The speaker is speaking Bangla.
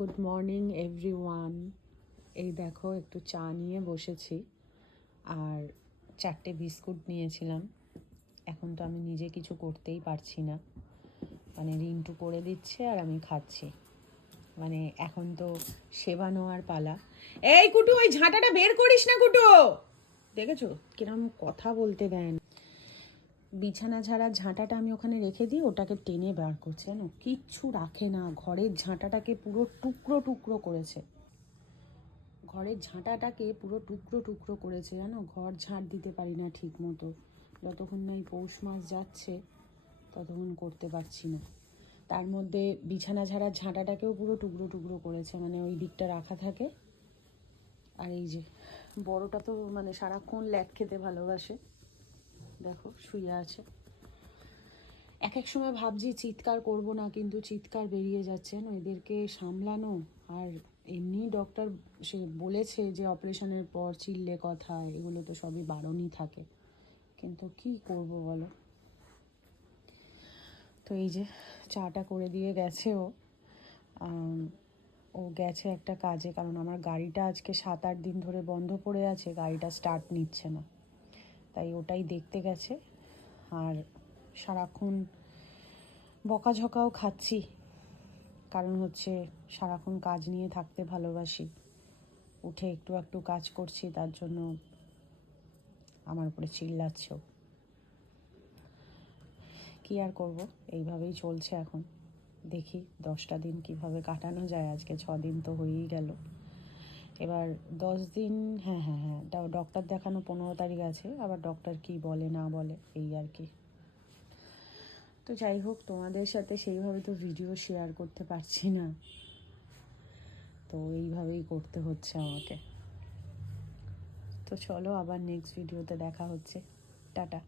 Good morning everyone. এই দেখো একটু চা নিয়ে বসেছি আর 4টে বিস্কুট নিয়েছিলাম। এখন তো আমি নিজে কিছু করতেই পারছি না, মানে রিন্টু করে দিচ্ছে আর আমি খাচ্ছি। মানে এখন তো সেবা নেওয়ার পালা। এই কুটু, ওই ঝাঁটাটা বের করিস না কুটু। দেখেছো কিরম কথা বলতে দেন। বিছানা ঝাড়ার ঝাঁটাটা আমি ওখানে রেখে দিই, ওটাকে টেনে বার করছে, জানো কিচ্ছু রাখে না। ঘরের ঝাঁটাটাকে পুরো টুকরো টুকরো করেছে, ঘরের ঝাঁটাটাকে পুরো টুকরো টুকরো করেছে, জানো। ঘর ঝাঁট দিতে পারি না ঠিক মতো, যতক্ষণ না এই পৌষ মাস যাচ্ছে ততক্ষণ করতে পারছি না। তার মধ্যে বিছানা ঝাড়ার ঝাঁটাটাকেও পুরো টুকরো টুকরো করেছে, মানে ওই দিকটা রাখা থাকে। আর এই যে বড়টা তো মানে সারাক্ষণ ল্যাট খেতে ভালোবাসে, দেখো শুয়ে আছে। এক এক সময় ভাবছি চিৎকার করব না, কিন্তু চিৎকার বেরিয়ে যাচ্ছে না এদেরকে সামলানো। আর এমনি ডক্টর সে বলেছে যে অপারেশনের পর চিল্লে কথা এগুলো তো সবই বারণই থাকে, কিন্তু কি করব বলো। তো এই যে চাটা করে দিয়ে গেছে ও গেছে একটা কাজে, কারণ আমার গাড়িটা আজকে 7-8 দিন ধরে বন্ধ পড়ে আছে, গাড়িটা স্টার্ট নিচ্ছে না, তাই ওটাই দেখতে গেছে। আর সারাক্ষণ বকাঝকাও খাচ্ছি, কারণ হচ্ছে সারাক্ষণ কাজ নিয়ে থাকতে ভালোবাসি, উঠে একটু একটু কাজ করছি, তার জন্য আমার উপরে চিল্লাচ্ছেও। কী আর করব, এইভাবেই চলছে এখন। দেখি 10টা দিন কিভাবে কাটানো যায়। আজকে 6 দিন তো হয়েই গেল, এবার 10 দিন। হ্যাঁ হ্যাঁ হ্যাঁ, ডক্টর দেখানো 15 তারিখ আছে, আবার ডক্টর কি বলে না বলে এই আর কি। তো যাই হোক, তোমাদের সাথে সেইভাবে তো ভিডিও শেয়ার করতে পারছি না, তো এইভাবেই করতে হচ্ছে আমাকে। তো চলো, আবার নেক্সট ভিডিওতে দেখা হচ্ছে। টাটা।